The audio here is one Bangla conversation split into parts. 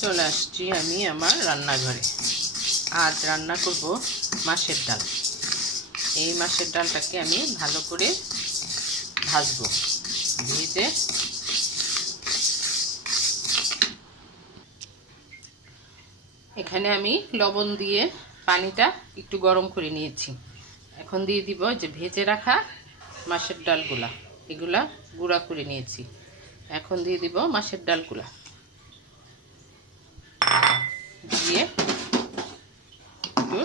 চলে আসছি আমি আমার রান্নাঘরে। আজ রান্না করব মাছের ডাল। এই মাছের ডালটাকে আমি ভালো করে ভাজবো। ভেজে এখানে আমি লবণ দিয়ে পানিটা একটু গরম করে নিয়েছি। এখন দিয়ে দিব যে ভেজে রাখা মাছের ডালগুলা। এগুলা গুঁড়া করে নিয়েছি। এখন দিয়ে দিব মাছের ডালগুলা। দিয়ে একটু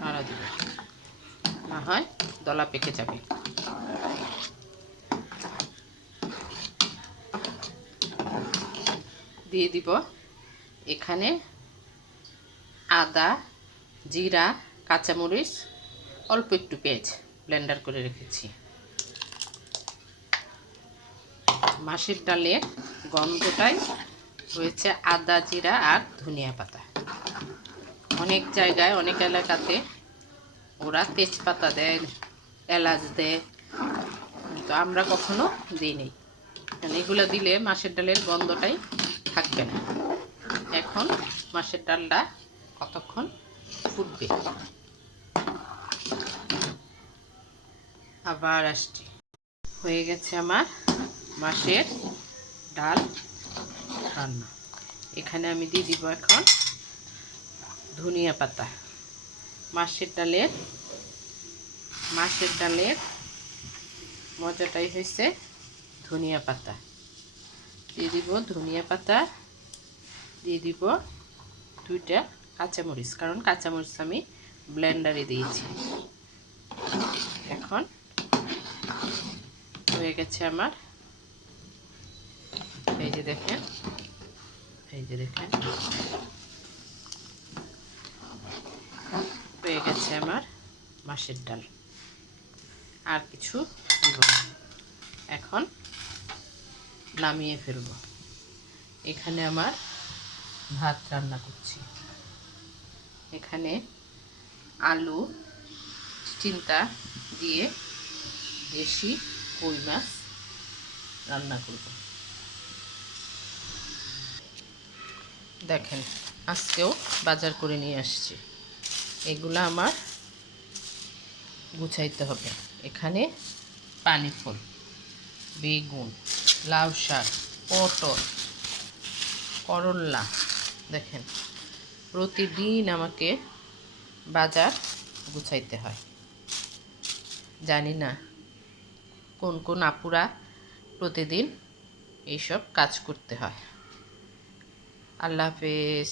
নাড়া দিব। না হয় দলা পেকে যাবে। দিয়ে দিব এখানে আদা, জিরা, কাঁচামরিচ, অল্প একটু পেঁয়াজ ব্লেন্ডার করে রেখেছি। মাসির ডালের গন্ধটাই হয়েছে আদা জিরা আর ধনিয়া পাতা। অনেক জায়গায়, অনেক এলাকাতে ওরা তেজপাতা দেয়, এলাচ দেয়, কিন্তু আমরা কখনো দিই নেই। কারণ এগুলো দিলে মাসের ডালের গন্ধটাই থাকবে না। এখন মাসের ডালটা কতক্ষণ ফুটবে? আবার আসছি। হয়ে গেছে আমার মাসের ডাল। রান্না। এখানে আমি দিয়ে দিব এখন ধনিয়া পাতা। মাসের ডালের মাসের ডালের মজাটাই হয়েছে ধনিয়া পাতা। দিয়ে দিব ধনিয়া পাতা, দিয়ে দিব দুইটা কাঁচামরিচ, কারণ কাঁচামরিচ আমি ব্লেন্ডারে দিয়েছি। এখন হয়ে গেছে আমার, এই যে দেখেন এই যে দেখেন। হয়ে গেছে আমার মাসের ডাল। আর কিছু এখন নামিয়ে ফেলব। এখানে আমার ভাত রান্না করছি। এখানে আলু, চিন্তা দিয়ে দেশি কই মাছ রান্না করব। দেখেন, আজকেও বাজার করে নিয়ে আসছি। এগুলো আমার গুছাইতে হবে। এখানে পানি ফুল, বেগুন, লাউ শাক, পটল করল্লা দেখেন, প্রতিদিন আমাকে বাজার গুছাইতে হয়। জানি না কোন কোন আপুরা প্রতিদিন এইসব কাজ করতে হয়। আল্লাহ হাফেজ।